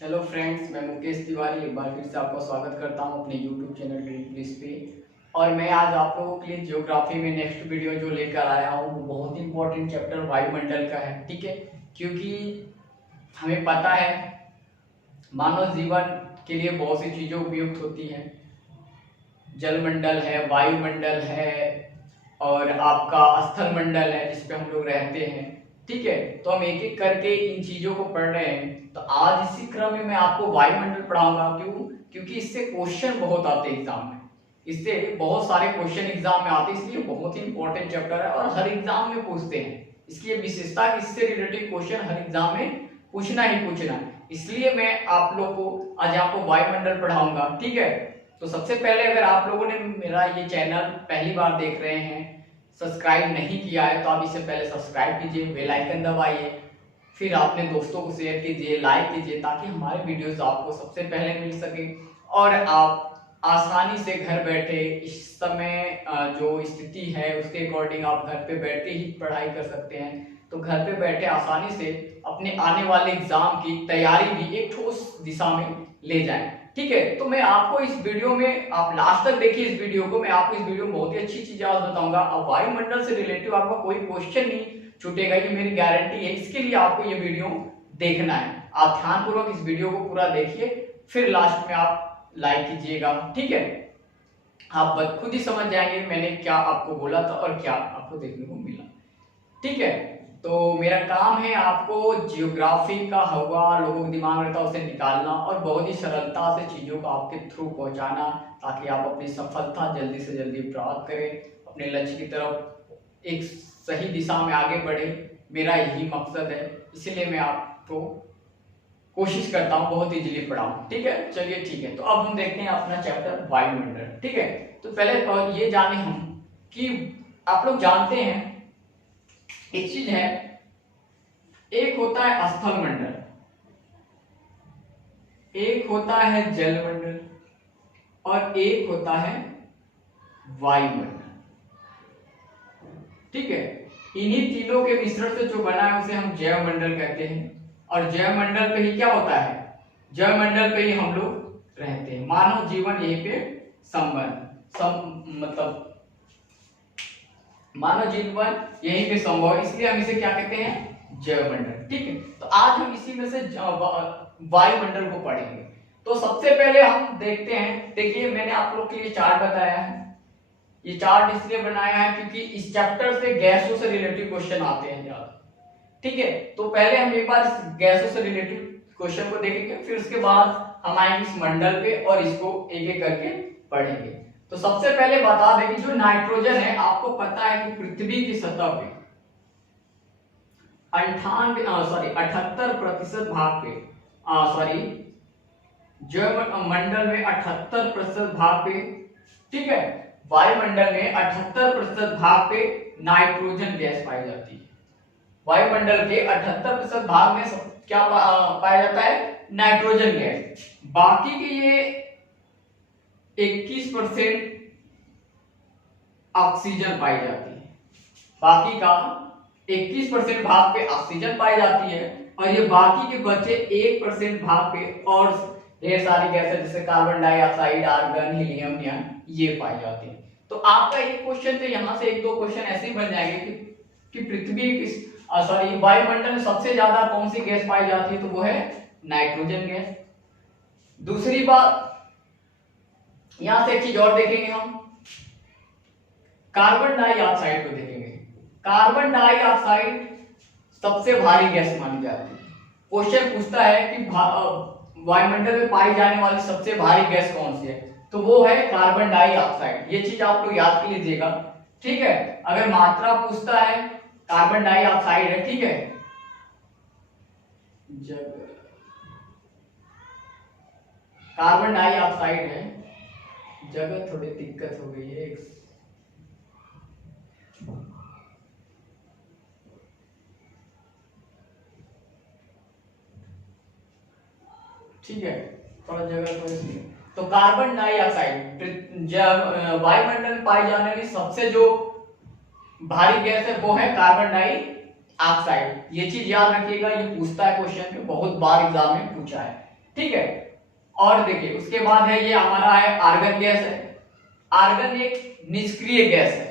Hello friends, मैं मुकेश तिवारी एक बार फिर से आपका स्वागत करता हूं अपने YouTube channel green please pay. और मैं आज आप लोगों के लिए ज्योग्राफी में नेक्स्ट वीडियो जो लेकर आया हूं वो बहुत ही इंपॉर्टेंट चैप्टर वायुमंडल का है। ठीक है, क्योंकि हमें पता है मानव जीवन के लिए बहुत सी चीज़ें उपयुक्त होती हैं। जलमंडल है, वायुमंडल है और आपका स्थल मंडल है जिसपे हम लोग रहते हैं। ठीक है, तो हम एक एक करके इन चीजों को पढ़ रहे हैं। तो आज इसी क्रम में मैं आपको वायुमंडल पढ़ाऊंगा। क्यों? क्योंकि इससे क्वेश्चन बहुत आते हैं एग्जाम में। इससे बहुत सारे क्वेश्चन एग्जाम में आते हैं, इसलिए बहुत ही इंपॉर्टेंट चैप्टर है और हर एग्जाम में पूछते हैं। इसलिए विशेषता इससे रिलेटेड क्वेश्चन हर एग्जाम में पूछना ही पूछना है। इसलिए मैं आप लोग को आज आपको वायुमंडल पढ़ाऊंगा। ठीक है, तो सबसे पहले अगर आप लोगों ने मेरा ये चैनल पहली बार देख रहे हैं, सब्सक्राइब नहीं किया है, तो आप इसे पहले सब्सक्राइब कीजिए, बेल आइकन दबाइए, फिर अपने दोस्तों को शेयर कीजिए, लाइक कीजिए, ताकि हमारे वीडियोस आपको सबसे पहले मिल सके और आप आसानी से घर बैठे इस समय जो स्थिति है उसके अकॉर्डिंग आप घर पे बैठे ही पढ़ाई कर सकते हैं। तो घर पे बैठे आसानी से अपने आने वाले एग्जाम की तैयारी भी एक ठोस दिशा में ले जाएं। ठीक है, तो मैं आपको इस वीडियो में, आप लास्ट तक देखिए इस वीडियो को, मैं आपको इस वीडियो में बहुत ही अच्छी चीजें आज बताऊंगा। अब वायुमंडल से रिलेटिव आपका कोई क्वेश्चन नहीं छूटेगा, ये मेरी गारंटी है। इसके लिए आपको ये वीडियो देखना है। आप ध्यानपूर्वक इस वीडियो को पूरा देखिए, फिर लास्ट में आप लाइक कीजिएगा। ठीक है, आप खुद ही समझ जाएंगे मैंने क्या आपको बोला था और क्या आपको देखने को मिला। ठीक है, तो मेरा काम है आपको जियोग्राफी का हवा लोगों के दिमाग में रहता है उसे निकालना और बहुत ही सरलता से चीजों को आपके थ्रू पहुंचाना, ताकि आप अपनी सफलता जल्दी से जल्दी प्राप्त करें, अपने लक्ष्य की तरफ एक सही दिशा में आगे बढ़े। मेरा यही मकसद है, इसलिए मैं आपको कोशिश करता हूँ बहुत इजीली पढ़ाऊं। ठीक है, चलिए ठीक है, तो अब हम देखते हैं अपना चैप्टर वायुमंडल। ठीक है, तो पहले ये जाने हम कि आप लोग जानते हैं एक चीज है, एक होता है स्थल मंडल, एक होता है जलमंडल और एक होता है वायुमंडल। ठीक है, इन्हीं तीनों के मिश्रण से जो बना है उसे हम जैवमंडल कहते हैं। और जैवमंडल पे ही क्या होता है, जैवमंडल पे ही हम लोग रहते हैं, मानव जीवन यहीं पे मतलब मानव जीवन यहीं पे संभव है, इसलिए हम इसे क्या कहते हैं, जैवमंडल। ठीक है, तो आज हम इसी में से वायुमंडल को पढ़ेंगे। तो सबसे पहले हम देखते हैं, देखिए मैंने आप लोग के लिए चार्ट बताया है। ये चार्ट इसलिए बनाया है क्योंकि इस चैप्टर से गैसों से रिलेटेड क्वेश्चन आते हैं ज्यादा। ठीक है, तो पहले हम एक बार इस गैसों से रिलेटेड क्वेश्चन को देखेंगे, फिर उसके बाद हम आएंगे इस मंडल पे और इसको एक एक करके पढ़ेंगे। तो सबसे पहले बता दें कि जो नाइट्रोजन है, आपको पता है कि पृथ्वी की सतह पे 78% भाग पे जो मंडल में 78% भाग पे, ठीक है, वायुमंडल में 78% भाग पे नाइट्रोजन गैस पाई जाती है। वायुमंडल के 78% भाग में क्या पाया जाता है, नाइट्रोजन गैस। बाकी के ये 21% ऑक्सीजन पाई जाती है। बाकी का 21% भाग पे ऑक्सीजन पाई जाती है और ये बाकी के बचे 1% भाग पे और ढेर सारी गैसें जैसे carbon dioxide, argon, helium, neon ये पाई जाती है। तो आपका एक क्वेश्चन, तो यहां से एक दो क्वेश्चन ऐसे ही बन जाएंगे कि पृथ्वी वायुमंडल में सबसे ज्यादा कौन सी गैस पाई जाती है, तो वो है नाइट्रोजन गैस। दूसरी बात, यहां से एक चीज और देखेंगे हम, कार्बन डाइऑक्साइड को देखेंगे। कार्बन डाइऑक्साइड सबसे भारी गैस मानी जाती है। क्वेश्चन पूछता है कि वायुमंडल में पाई जाने वाली सबसे भारी गैस कौन सी है, तो वो है कार्बन डाइऑक्साइड। ये चीज आप लोग याद कर लीजिएगा। ठीक है, अगर मात्रा पूछता है, कार्बन डाइऑक्साइड है। ठीक है, जब कार्बन डाइऑक्साइड है, जगह थोड़ी दिक्कत हो गई है, ठीक है, थोड़ा जगह थोड़ी। तो कार्बन डाइऑक्साइड जब वायुमंडल में पाई जाने वाली सबसे जो भारी गैस है वो है कार्बन डाइऑक्साइड। ये चीज याद रखिएगा, ये पूछता है क्वेश्चन में, बहुत बार एग्जाम में पूछा है। ठीक है। और देखिए उसके बाद है ये हमारा है आर्गन गैस है। आर्गन एक निष्क्रिय गैस है,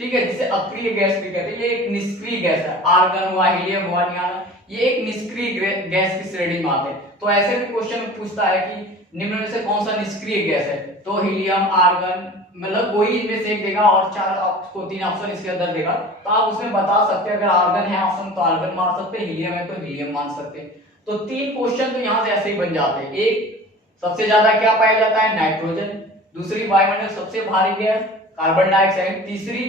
ठीक है, जिसे अक्रिय गैस भी कहते हैं। ये एक निष्क्रिय गैस है। आर्गन हुआ, हीलियम हुआ, नियान, ये एक निष्क्रिय गैस की श्रेणी में आते हैं। तो ऐसे भी क्वेश्चन पूछता है कि निम्न में से कौन सा निष्क्रिय गैस है, तो हीलियम, आर्गन, मतलब कोई इनमें से एक देगा और चार आपको 3 ऑप्शन इसके अंदर देगा, तो आप उसमें बता सकते हैं। अगर आर्गन है ऑप्शन तो आर्गन मान सकते हैं, हीलियम है तो हीलियम मान सकते हैं। तो 3 क्वेश्चन तो यहाँ से ऐसे ही बन जाते हैं। एक, सबसे ज्यादा क्या पाया जाता है, नाइट्रोजन। दूसरी, वायुमंडल सबसे भारी गैस कार्बन डाइऑक्साइड। तीसरी,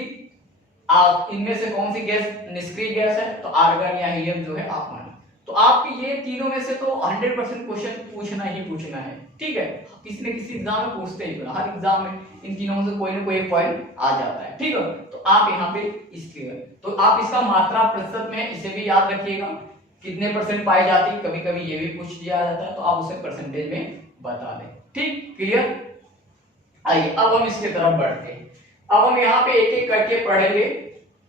आप इनमें से कौन सी गैस निष्क्रिय गैस है, तो आर्गन या हीलियम जो है आप माने। तो आपके ये तीनों में से तो 100% क्वेश्चन पूछना ही पूछना है, ठीक है। किसी न किसी एग्जाम में पूछते ही, हर एग्जाम में इन तीनों में से कोई ना कोई एक पॉइंट आ जाता है, ठीक है। तो आप यहाँ पे इसके, तो आप इसका मात्रा प्रतिशत में इसे भी याद रखिएगा, कितने परसेंट पाई जाती है, कभी कभी ये भी पूछ दिया जाता है, तो आप उसे परसेंटेज में बता दें, ठीक, क्लियर। आइए अब हम इसके तरफ बढ़ते हैं। अब हम यहाँ पे एक एक करके पढ़ेंगे।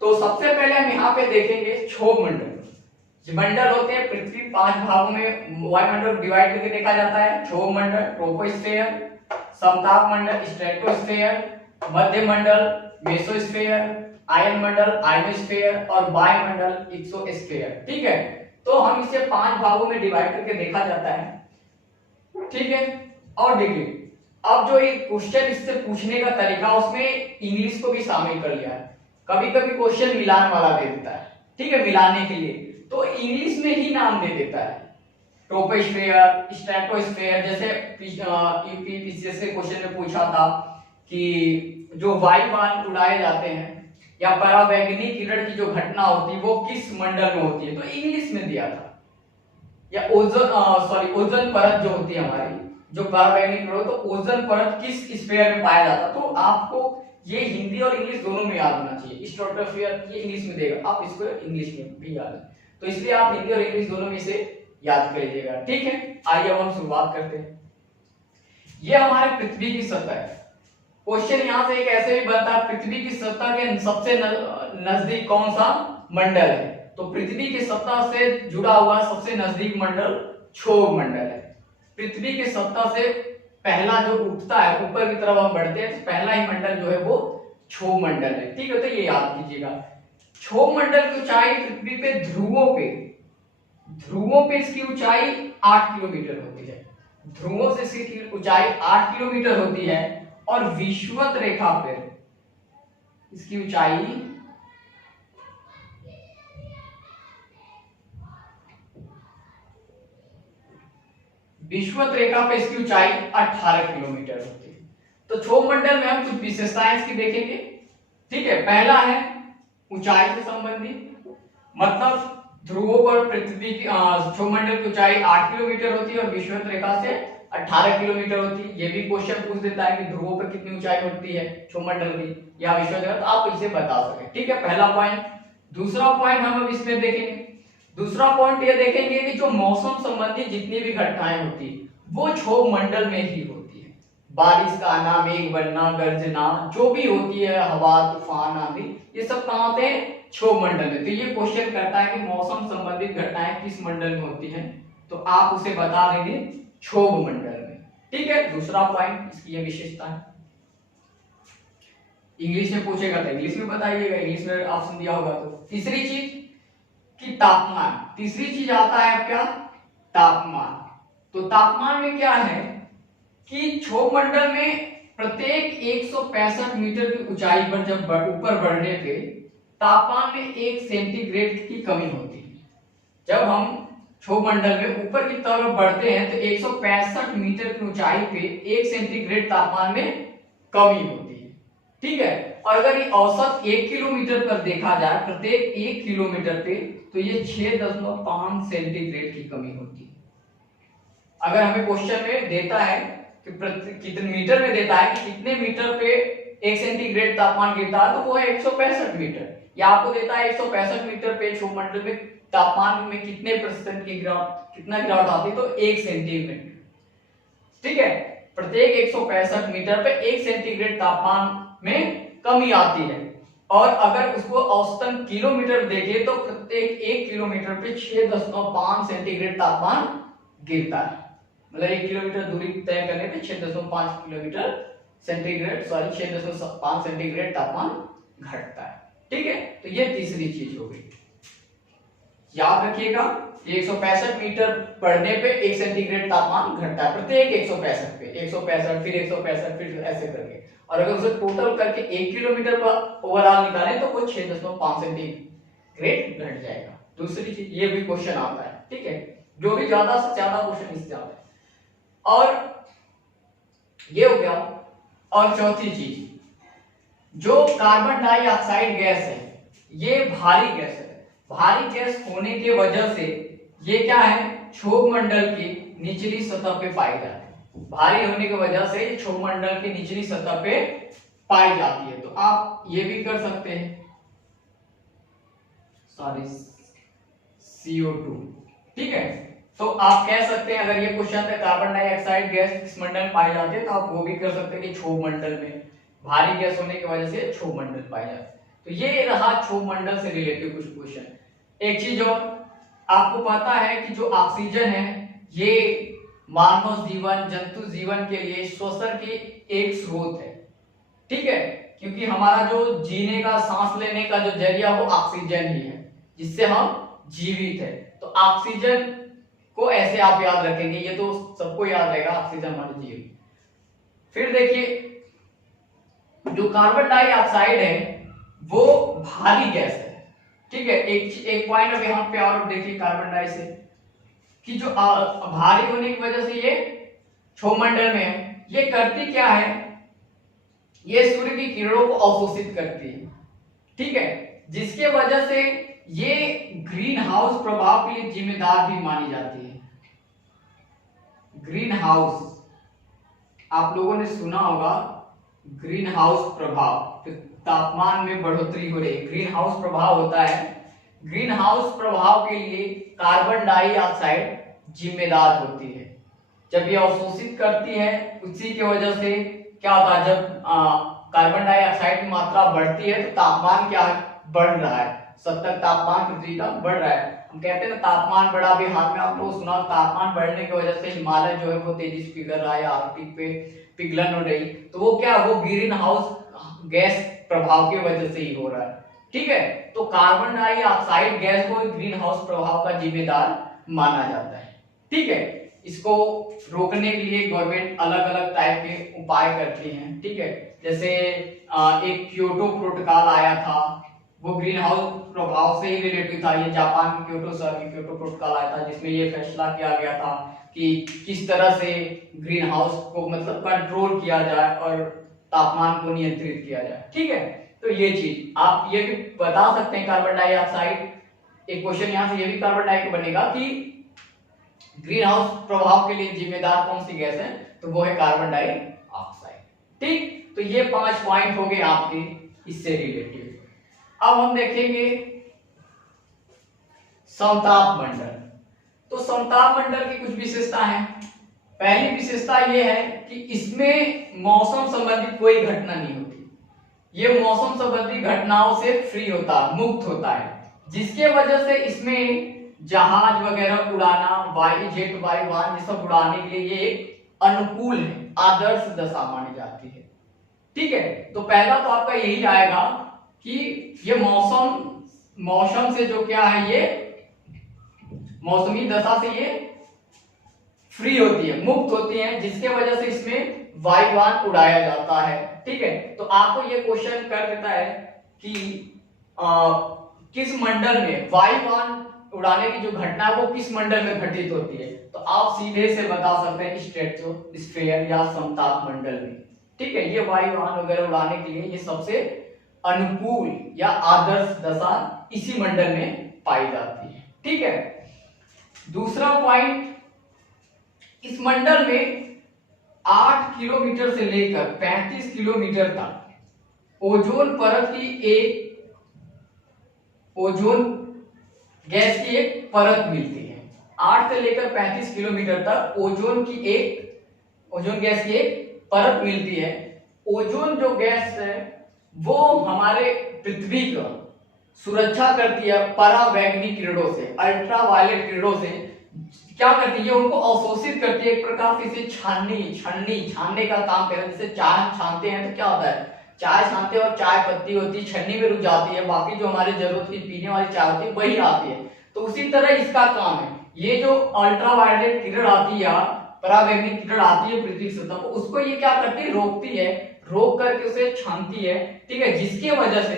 तो सबसे पहले हम यहाँ पे देखेंगे क्षोभ मंडल। मंडल होते हैं पृथ्वी 5 भागों में वायुमंडल डिवाइड करके देखा जाता है। क्षोभ मंडल, ट्रोपोस्फेयर, समताप मंडल, स्ट्रेटोस्फेयर, मध्य मंडल, मेसोस्फेयर, आयन मंडल, आयनोस्फेयर और वायुमंडल, एक्सोस्फेयर, ठीक है। तो हम इसे 5 भागों में डिवाइड करके देखा जाता है, ठीक है। और देखिए अब जो एक क्वेश्चन इससे पूछने का तरीका, उसमें इंग्लिश को भी शामिल कर लिया है। कभी कभी क्वेश्चन मिलान वाला दे देता है, ठीक है, मिलाने के लिए तो इंग्लिश में ही नाम दे देता है। ट्रोपोस्फेयर, स्ट्रेटोस्फेयर, जैसे यूपी पीसीएस के क्वेश्चन में पूछा था कि जो वायुयान उड़ाए जाते हैं या परावैंगनी किरण की जो घटना होती है वो किस मंडल में होती है, तो इंग्लिश में दिया था। या ओजोन परत जो होती है हमारी, जो परावैंगनी किरण, तो ओजोन परत किस स्फीयर में पाया जाता है। तो आपको ये हिंदी और इंग्लिश दोनों में याद होना चाहिए। स्ट्रेटोस्फीयर ये इंग्लिश में देगा, आप इसको इंग्लिश में भी याद है, तो इसलिए आप हिंदी और इंग्लिश दोनों में से याद कर लीजिएगा, ठीक है। आइए अब हम शुरुआत करते हैं। ये हमारे पृथ्वी की सतह है। क्वेश्चन यहाँ से एक ऐसे भी बनता है, पृथ्वी की सतह के सबसे नजदीक कौन सा मंडल है, तो पृथ्वी की सतह से जुड़ा हुआ सबसे नजदीक मंडल क्षोभ मंडल है। पृथ्वी की सतह से पहला जो उठता है, ऊपर की तरफ हम बढ़ते हैं, तो पहला ही मंडल जो है वो क्षोभ मंडल है, ठीक है। तो ये याद कीजिएगा। क्षोभ मंडल की ऊंचाई पृथ्वी पे ध्रुवों पे इसकी ऊंचाई 8 किलोमीटर होती है। ध्रुवों से इसकी ऊंचाई 8 किलोमीटर होती है और विषुवत रेखा पे इसकी ऊंचाई 18 किलोमीटर होती है। तो क्षोभ मंडल में हम कुछ विशेषताएं इसकी देखेंगे, ठीक है। पहला है ऊंचाई से संबंधित, मतलब ध्रुवों पर पृथ्वी की क्षोभ मंडल की ऊंचाई 8 किलोमीटर होती है और विषुवत रेखा से 18 किलोमीटर होती है। ये भी क्वेश्चन पूछ देता है कि ध्रुवों पर कितनी ऊंचाई होती है क्षोभ मंडल की या विषुवत रेखा, तो आप इसे बता सके, ठीक है, पहला पॉइंट। दूसरा पॉइंट हम अब इसमें देखेंगे। दूसरा पॉइंट ये देखेंगे कि जो मौसम संबंधी जितनी भी घटनाएं होती है वो क्षोभ मंडल में ही होती है। बारिश का आना, मेघ बनना, गर्जना, जो भी होती है, हवा, तूफान, आंधी, ये सब कहाँ होते हैं, क्षोभ मंडल में। तो ये क्वेश्चन करता है कि मौसम संबंधित घटनाएं किस मंडल में होती हैं, तो आप उसे बता देंगे क्षोभ मंडल में, ठीक है। दूसरा पॉइंट इसकी ये विशेषता है। इंग्लिश में पूछेगा तो इंग्लिश में बताइएगा, इंग्लिश में ऑप्शन दिया होगा तो। तीसरी चीज कि तापमान, तीसरी चीज आता है आपका तापमान। तो तापमान में क्या है कि क्षोभ मंडल में प्रत्येक 165 मीटर की ऊंचाई पर जब ऊपर बढ़ने पे तापमान में 1 सेंटीग्रेड की कमी होती है। जब हम क्षोभ मंडल में ऊपर की तरफ बढ़ते हैं तो 165 मीटर की ऊंचाई पे 1 सेंटीग्रेड तापमान में कमी होती है, ठीक है। और अगर ये औसत 1 किलोमीटर पर देखा जाए, प्रत्येक 1 किलोमीटर पे, तो ये 6.5 सेंटीग्रेड की कमी होती है। अगर हमें क्वेश्चन में देता है कि कितने मीटर में देता है कि कितने मीटर पे 1 सेंटीग्रेड तापमान गिरता है, तो वो है 165 मीटर। या आपको देता है 165 मीटर पे क्षोभ मंडल में तापमान में कितने % की कितना गिरावट आती है, तो 1 सेंटीग्रेड, ठीक है। प्रत्येक 165 मीटर पे 1 सेंटीग्रेड तापमान में कमी आती है। और अगर उसको औसतन किलोमीटर देखें तो प्रत्येक 1 किलोमीटर पे 6.5 सेंटीग्रेड तापमान गिरता है, मतलब 1 किलोमीटर दूरी तय करने पे 6.5 किलोमीटर सेंटीग्रेड 6.5 सेंटीग्रेड तापमान घटता है। ठीक है, तो ये तीसरी चीज हो गई। याद रखिएगा 165 मीटर पढ़ने पे 1 सेंटीग्रेड तापमान घटता है, प्रत्येक 165 पे, 165 फिर 165 फिर ऐसे करके। और अगर उसे टोटल करके 1 किलोमीटर पर ओवरऑल निकालें तो वो 6.5 सेंटीग्रेड घट जाएगा। दूसरी चीज, ये भी क्वेश्चन आता है, ठीक है, जो भी ज्यादा से ज्यादा क्वेश्चन इससे आता है। और ये हो गया। और चौथी चीज, जो कार्बन डाइऑक्साइड गैस है ये भारी गैस है। भारी गैस होने की वजह से ये क्या है, क्षोभ मंडल की निचली सतह पे पाई जाती है। भारी होने की वजह से ये क्षोभ मंडल की निचली सतह पे पाई जाती है। तो आप ये भी कर सकते हैं, सॉरी CO2, ठीक है। तो आप कह सकते हैं अगर ये क्वेश्चन है कार्बन डाइऑक्साइड गैस किस मंडल में पाई जाती है, तो आप वो भी कर सकते हैं कि क्षोभ मंडल में, भारी गैस होने की वजह से क्षोभ मंडल पाई जाती है। तो ये रहा क्षोभ मंडल से रिलेटेड कुछ क्वेश्चन। एक चीज और, आपको पता है कि जो ऑक्सीजन है ये मानव जीवन, जंतु जीवन के लिए श्वसन की एक स्रोत है, ठीक है, क्योंकि हमारा जो जीने का, सांस लेने का जो जरिया वो ऑक्सीजन ही है, जिससे हम जीवित है। तो ऑक्सीजन को ऐसे आप याद रखेंगे, ये तो सबको याद रहेगा, ऑक्सीजन हमारे जीवन। फिर देखिए जो कार्बन डाइऑक्साइड है वो भारी गैस है, ठीक है। एक पॉइंट अब यहाँ पे और देखिए कार्बन डाई से, कि जो भारी होने की वजह से ये क्षोभ मंडल में है, ये करती क्या है, ये सूर्य की किरणों को अवशोषित करती है, ठीक है, जिसके वजह से ये ग्रीन हाउस प्रभाव के लिए जिम्मेदार भी मानी जाती है। ग्रीन हाउस, आप लोगों ने सुना होगा ग्रीन हाउस प्रभाव, तो तापमान में बढ़ोतरी हो रही है, ग्रीन हाउस प्रभाव होता है। ग्रीन हाउस प्रभाव के लिए कार्बन डाइऑक्साइड जिम्मेदार होती है। जब ये अवशोषित करती है, उसी की वजह से क्या होता है, जब कार्बन डाइऑक्साइड की मात्रा बढ़ती है तो तापमान क्या बढ़ रहा है, सतत तापमान पृथ्वी का बढ़ रहा है। हम कहते हैं ना तापमान बढ़ा, भी हाल में आप लोग सुना, तापमान बढ़ने की वजह से हिमालय जो है वो तेजी से पिघल रहा है, आर्कटिक पे पिघलन हो रही, तो वो क्या, वो ग्रीन हाउस गैस प्रभाव की वजह से ही हो रहा है, ठीक है। तो कार्बन डाइऑक्साइड गैस को ग्रीन हाउस प्रभाव का जिम्मेदार माना जाता है, ठीक है। इसको रोकने के लिए गवर्नमेंट अलग अलग टाइप के उपाय करती है, ठीक है। जैसे एक क्योटो प्रोटोकॉल आया था, वो ग्रीन हाउस प्रभाव से ही रिलेटेड था। ये जापान के क्योटो शहर में क्योटो प्रोटोकॉल आया था, जिसमें ये फैसला किया गया था कि किस तरह से ग्रीन हाउस को मतलब कंट्रोल किया जाए और तापमान को नियंत्रित किया जाए, ठीक है। तो ये चीज आप ये भी बता सकते हैं, कार्बन डाइऑक्साइड, एक क्वेश्चन यहाँ से ये भी कार्बन डाइऑक्साइड बनेगा कि ग्रीन हाउस प्रभाव के लिए जिम्मेदार कौन सी गैस है, तो वो है कार्बन डाइऑक्साइड, ठीक। तो ये 5 पॉइंट हो गए आपके इससे रिलेटेड। अब हम देखेंगे समताप मंडल। तो समताप मंडल की कुछ विशेषता है। पहली विशेषता यह है कि इसमें मौसम संबंधित कोई घटना नहीं होती, ये मौसम संबंधी घटनाओं से फ्री होता, मुक्त होता है, जिसके वजह से इसमें जहाज वगैरह उड़ाना, वायु जेट वायुयान ये सब उड़ाने के लिए ये एक अनुकूल है, आदर्श दशा मानी जाती है, ठीक है। तो पहला तो आपका यही आएगा कि ये मौसम से जो क्या है, ये मौसमी दशा से ये फ्री होती है, मुक्त होती है, जिसके वजह से इसमें वायुयान उड़ाया जाता है, ठीक है। तो आपको ये क्वेश्चन कर देता है कि किस मंडल में वायुयान उड़ाने की जो घटना है वो किस मंडल में घटित होती है, तो आप सीधे से बता सकते हैं स्ट्रेटोस्फेयर या समताप मंडल में, ठीक है। ये वायुयान वगैरह उड़ाने के लिए ये सबसे अनुकूल या आदर्श दशा इसी मंडल में पाई जाती है, ठीक है। दूसरा पॉइंट, इस मंडल में 8 किलोमीटर से लेकर 35 किलोमीटर तक ओजोन परत की ओजोन गैस की एक परत मिलती है। 8 से लेकर 35 किलोमीटर तक ओजोन गैस की एक परत मिलती है। ओजोन जो गैस है वो हमारे पृथ्वी का सुरक्षा करती है परावैंगनिक किरणों से, अल्ट्रावायलेट किरणों से। क्या करती है, ये उनको अवशोषित करती है, एक प्रकार से इसे छानने का काम करती है। जैसे चाय हम छानते हैं तो क्या होता है, चाय छानते हैं और चाय पत्ती होती है छन्नी में रुक जाती है, बाकी जो हमारी जरूरत की पीने वाली चाय होती है वही आती है। तो उसी तरह इसका काम है, ये जो अल्ट्रावायलेट किरण आती है, परावैंगनी किरण आती है पृथ्वी की सतह पर, उसको ये क्या करती है, रोकती है, रोक करके उसे छानती है, ठीक है, जिसकी वजह से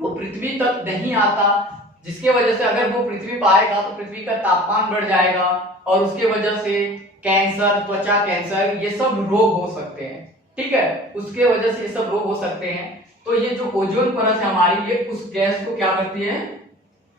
वो पृथ्वी तक नहीं आता, जिसके वजह से अगर वो पृथ्वी पर आएगा तो पृथ्वी का तापमान बढ़ जाएगा और उसके वजह से कैंसर, त्वचा कैंसर, ये सब रोग हो सकते हैं, ठीक है, उसके वजह से ये सब रोग हो सकते हैं। तो ये जो ओजोन परत है हमारी, ये उस गैस को क्या करती है,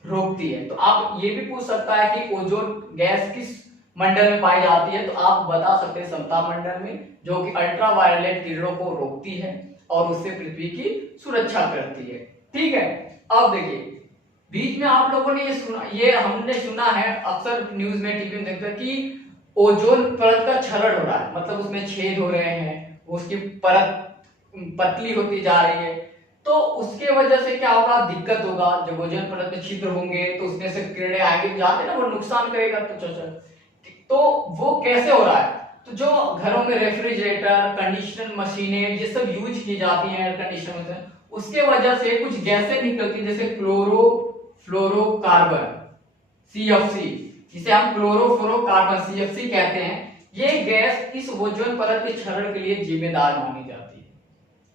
रोकती है। तो आप ये भी पूछ सकता है कि ओजोन गैस किस मंडल में पाई जाती है, तो आप बता सकते हैं समता मंडल में, जो कि अल्ट्रावायलेट किरणों को रोकती है और उससे पृथ्वी की सुरक्षा करती है, ठीक है। अब देखिए, बीच में आप लोगों ने ये हमने सुना है अक्सर न्यूज में, टीवी में देखते हैं कि ओजोन परत का क्षरण हो रहा है, मतलब उसमें छेद हो रहे हैं, उसकी परत पतली होती जा रही है। तो उसके वजह से क्या होगा, दिक्कत होगा, जब ओजोन परत में छिद्र होंगे तो उसमें से किरणें आएंगी, जानते ना, वो नुकसान करेगा। तो वो कैसे हो रहा है, तो जो घरों में रेफ्रिजरेटर, कंडीशनर मशीनें, ये सब यूज की जाती हैं, एयर कंडीशनर में, उसके वजह से कुछ गैसें निकलती, जैसे क्लोरोफ्लोरोकार्बन CFC, जिसे हम क्लोरोफ्लोरोकार्बन CFC कहते हैं। ये गैस इस ओजोन परत के क्षरण के लिए जिम्मेदार मानी जाती है,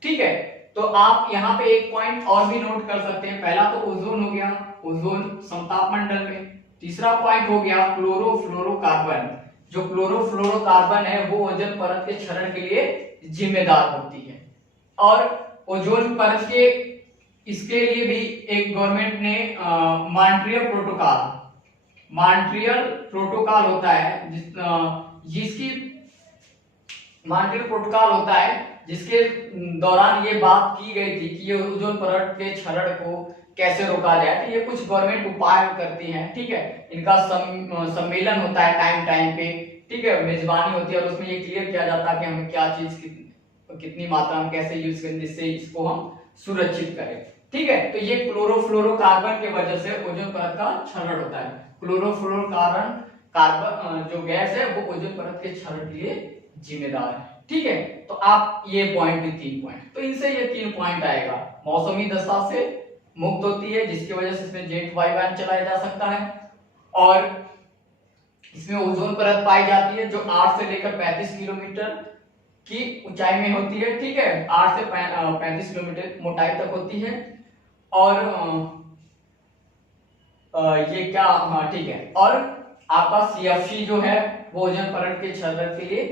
ठीक है। तो आप यहाँ पे एक पॉइंट और भी नोट कर सकते हैं, पहला तो ओजोन हो गया, ओजोन समताप मंडल में। तीसरा पॉइंट हो गया क्लोरोफ्लोरोकार्बन, जो क्लोरोफ्लोरोकार्बन है वो ओजोन परत के क्षरण के लिए जिम्मेदार होती है। और ओजोन परत के इसके लिए भी एक गवर्नमेंट ने मॉन्ट्रियल प्रोटोकॉल होता है, जिसके दौरान ये बात की गई थी कि ये ओजोन परत के क्षरण को कैसे रोका जाए। तो ये कुछ गवर्नमेंट उपाय करती हैं, ठीक है, इनका सम्मेलन होता है टाइम पे, ठीक है, मेजबानी होती है और उसमें ये क्लियर किया जाता है कि हमें क्या चीज कितनी मात्रा में कैसे यूज करें जिससे इसको हम सुरक्षित करें, ठीक है। तो ये क्लोरोफ्लोरोकार्बन की वजह से ओजोन परत का क्षरण होता है। कार्बन जो गैस है वो ओजोन परत के क्षरण के लिए जिम्मेदार है, ठीक है। तो आप ये पॉइंट भी 3 पॉइंट, तो इनसे ये 3 पॉइंट आएगा, मौसमी दशा से मुक्त होती है जिसकी वजह से इसमें जेट वायुयान चलाया जा सकता है, और इसमें ओजोन परत पाई जाती है जो 8 से लेकर 35 किलोमीटर की ऊंचाई में होती है, ठीक है, 8 से 35 किलोमीटर मोटाई तक होती है। और ये क्या, हाँ ठीक है, और आपका CFC जो है वो ओजोन परत के क्षरण के लिए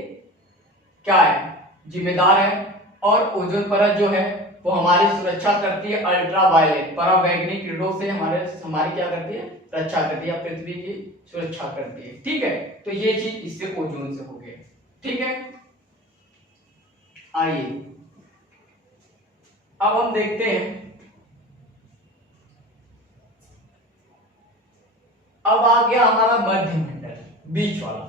क्या है, जिम्मेदार है। और ओजोन परत जो है वो हमारी सुरक्षा करती है अल्ट्रावायलेट परावैंगनी किरणों से, हमारी क्या करती है, रक्षा करती है, पृथ्वी की सुरक्षा करती है, ठीक है। तो ये चीज इससे ओजोन से हो गया, ठीक है। आइए अब हम देखते हैं, अब आ गया हमारा मध्य मंडल, बीच वाला।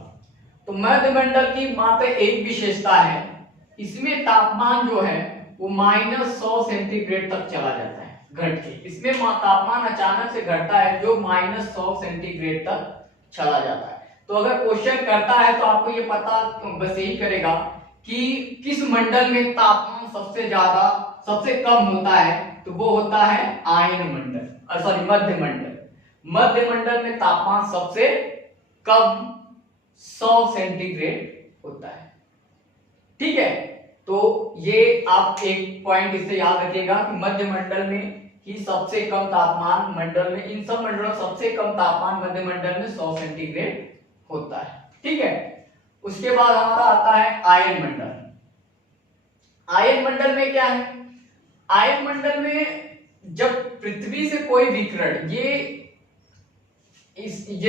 तो मध्य मंडल की मात्र एक विशेषता है, इसमें तापमान जो है वो -100 सेंटीग्रेड तक चला जाता है, घट के। इसमें तापमान अचानक से घटता है जो -100 सेंटीग्रेड तक चला जाता है। तो अगर क्वेश्चन करता है तो आपको ये पता बस यही करेगा कि किस मंडल में तापमान सबसे कम होता है, तो वो होता है आयन मंडल, सॉरी मध्य मंडल। मध्य मंडल में तापमान सबसे कम 100 सेंटीग्रेड होता है, ठीक है। तो ये आप एक पॉइंट इससे याद रखिएगा कि मध्य मंडल में ही सबसे कम तापमान, मंडल में इन सब मंडलों में सबसे कम तापमान मध्य मंडल में 100 सेंटीग्रेड होता है, ठीक है। उसके बाद हमारा आता है आयन मंडल। आयन मंडल में क्या है, आयन मंडल में जब पृथ्वी से कोई विकिरण, ये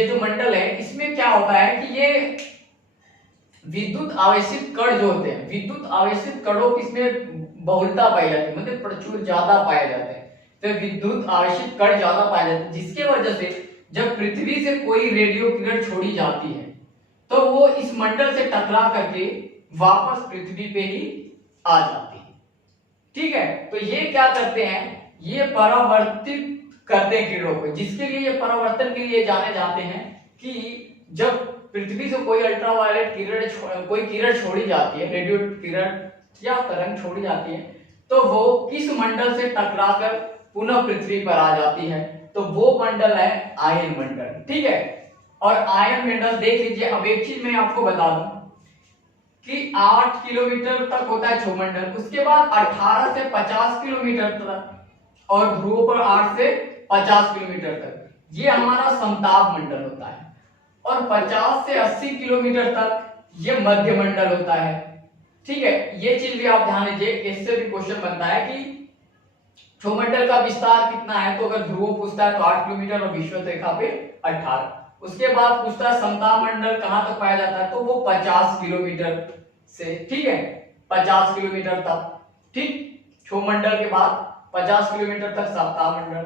जो मंडल है इसमें क्या होता है कि ये विद्युत आवेशित कण जो होते हैं, विद्युत आवेशित कणों की इसमें बहुलता पाई जाती है, मतलब प्रचुर ज्यादा पाए जाते हैं। तो विद्युत आवेशित कण ज्यादा पाए जाते हैं, जिसके वजह से जब पृथ्वी से कोई रेडियो किरण छोड़ी जाती है तो वो इस मंडल से टकरा करके वापस पृथ्वी पे ही आ जाती है, ठीक है। तो ये क्या करते हैं, ये परावर्तित करते हैं किरणों को, जिसके लिए ये परावर्तन के लिए जाने जाते हैं कि जब पृथ्वी से कोई अल्ट्रावायलेट किरण कोई किरण छोड़ी जाती है, रेडियो किरण या तरंग छोड़ी जाती है, तो वो किस मंडल से टकराकर पुनः पृथ्वी पर आ जाती है? तो वो मंडल है आयन मंडल। ठीक है, और आयन मंडल देख लीजिए। अब एक चीज मैं आपको बता दूं कि 8 किलोमीटर तक होता है क्षोमंडल, उसके बाद 18 से 50 किलोमीटर तक, और ध्रुवों पर 8 से 50 किलोमीटर तक ये हमारा समताप मंडल होता है, और 50 से 80 किलोमीटर तक ये मध्य मंडल होता है। ठीक है, ये चीज भी आप ध्यान दीजिए, इससे भी क्वेश्चन बनता है कि क्षोमंडल का विस्तार कितना है, तो अगर ध्रुव पूछता है तो 8 किलोमीटर और विषुवत रेखा पे 18। उसके बाद पूछता है समताप मंडल कहां तक पाया जाता है, तो वो 50 किलोमीटर से, ठीक है, 50 किलोमीटर तक। ठीक, क्षोमंडल के बाद 50 किलोमीटर तक समताप मंडल,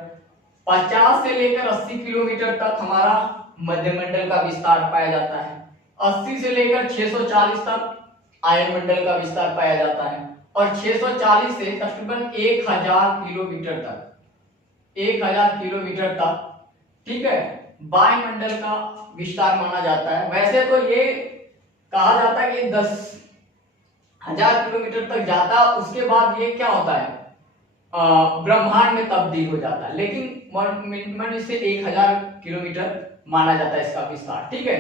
50 से लेकर 80 किलोमीटर तक हमारा मध्य मंडल का विस्तार पाया जाता है, 80 से लेकर 640 तक आयन मंडल का विस्तार पाया जाता है, और 640 से तकरीबन 1000 किलोमीटर तक, 1000 किलोमीटर तक, ठीक है, वायुमंडल का विस्तार माना जाता है। वैसे तो ये कहा जाता है कि 10,000 किलोमीटर तक जाता है, उसके बाद ये क्या होता है, ब्रह्मांड में तब्दील हो जाता है, लेकिन मिनिमम इसे 1000 किलोमीटर माना जाता है इसका विस्तार। ठीक है,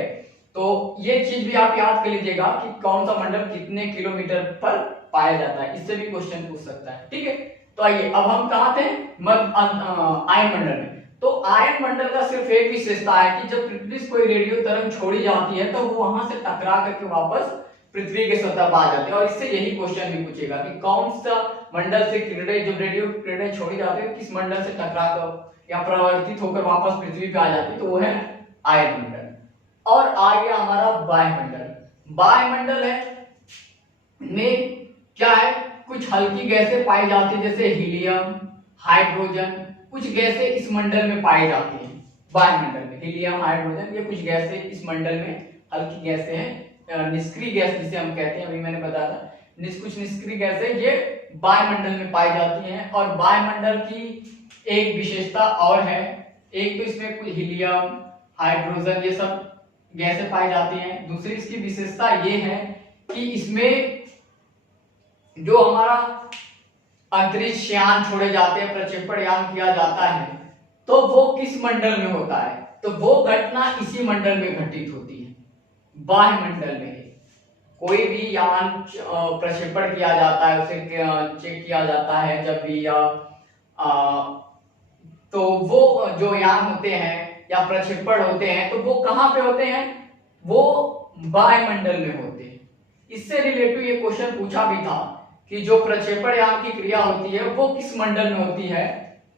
तो ये चीज भी आप याद कर लीजिएगा कि कौन सा मंडल कितने किलोमीटर पर पाया जाता है, इससे भी क्वेश्चन पूछ सकता है। ठीक है, तो आइए अब हम कहाँ थे, आयन मंडल में। तो आयन मंडल का सिर्फ एक विशेषता है कि जब पृथ्वी से कोई रेडियो तरंग छोड़ी जाती है तो वो वहां से टकरा करके वापस पृथ्वी के सतह पर आ जाती है, और इससे यही क्वेश्चन भी पूछेगा कि कौन सा मंडल से किरणें, जो रेडियो किरणें छोड़ी जाती है, किस मंडल से टकरा कर या परावर्तित होकर वापस पृथ्वी पे आ जाती है, तो वो है आयन मंडल। और आ गया हमारा वायुमंडल। वायुमंडल है में क्या है, कुछ हल्की गैसें पाई जाती है, जैसे हीलियम, हाइड्रोजन, कुछ गैसें इस मंडल में पाई जाती हैं। वायुमंडल में हीलियम, हाइड्रोजन, ये कुछ गैसें इस मंडल में हल्की गैसें हैं, निष्क्रिय गैस जिसे हम कहते हैं, अभी मैंने बताया था, कुछ निष्क्रिय गैसें ये वायुमंडल में पाई जाती हैं। और वायुमंडल की एक विशेषता और है, एक तो इसमें कुछ हीलियम, हाइड्रोजन, ये सब गैसें पाई जाती हैं। दूसरी इसकी विशेषता ये है कि इसमें जो हमारा अंतरिक्ष यान छोड़े जाते हैं, प्रक्षेपण यान किया जाता है, तो वो किस मंडल में होता है, तो वो घटना इसी मंडल में घटित होती है, वायुमंडल में। कोई भी यान प्रक्षेपण किया जाता है, उसे चेक किया जाता है जब भी, या तो वो जो यान होते हैं या प्रक्षेपण होते हैं, तो वो कहां पे होते हैं, वो वायुमंडल में होते हैं। इससे रिलेटेड ये क्वेश्चन पूछा भी था कि जो प्रक्षेपण यान की क्रिया होती है वो किस मंडल में होती है,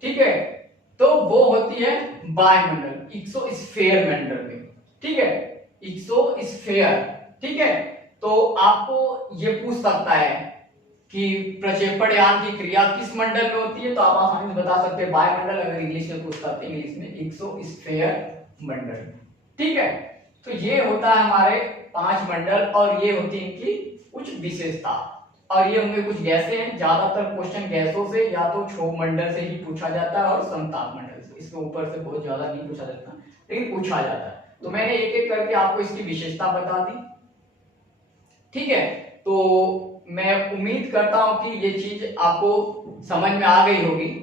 ठीक है, तो वो होती है वायुमंडल, एक्सोस्फीयर मंडल में। ठीक है, एक्सोस्फीयर। ठीक है, तो आपको ये पूछ सकता है कि प्रक्षेपण यान की क्रिया किस मंडल में होती है, तो आप आसानी से बता सकते हैं वायुमंडल। अगर इंग्लिश में पूछता है इंग्लिश में एक्सोस्फीयर मंडल। ठीक है, तो ये होता है हमारे 5 मंडल, और ये होती है इनकी कुछ विशेषता, और ये होंगे कुछ गैसें हैं। ज्यादातर क्वेश्चन गैसों से या तो क्षोभमंडल से ही पूछा जाता है और समताप मंडल से, इसके ऊपर से बहुत ज्यादा नहीं पूछा जाता, लेकिन पूछा जाता है। तो मैंने एक एक करके आपको इसकी विशेषता बता दी। ठीक है, तो मैं उम्मीद करता हूं कि ये चीज आपको समझ में आ गई होगी।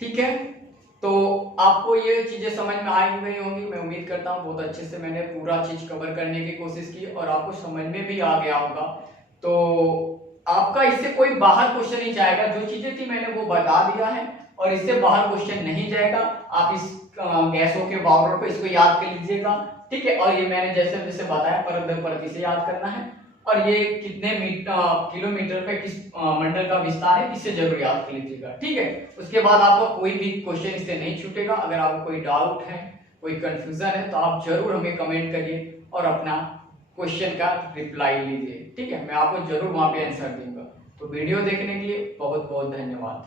ठीक है, तो आपको ये चीजें समझ में आई गई होंगी, मैं उम्मीद करता हूँ बहुत अच्छे से मैंने पूरा चीज कवर करने की कोशिश की और आपको समझ में भी आ गया होगा। तो आपका इससे कोई बाहर क्वेश्चन नहीं जाएगा, जो चीजें थी मैंने वो बता दिया है, और इससे बाहर क्वेश्चन नहीं जाएगा। आप इस गैसों के पाउडर को इसको याद कर लीजिएगा। ठीक है, और ये मैंने जैसे जैसे बताया परत दर परत इसे याद करना है, और ये कितने किलोमीटर पे किस मंडल का विस्तार है, इसे जरूर याद कर लीजिएगा। ठीक है, उसके बाद आपको कोई भी क्वेश्चन इससे नहीं छूटेगा। अगर आपको कोई डाउट है, कोई कंफ्यूजन है, तो आप जरूर हमें कमेंट करिए और अपना क्वेश्चन का रिप्लाई लीजिए। ठीक है, मैं आपको जरूर वहां पे आंसर दूंगा। तो वीडियो देखने के लिए बहुत बहुत धन्यवाद।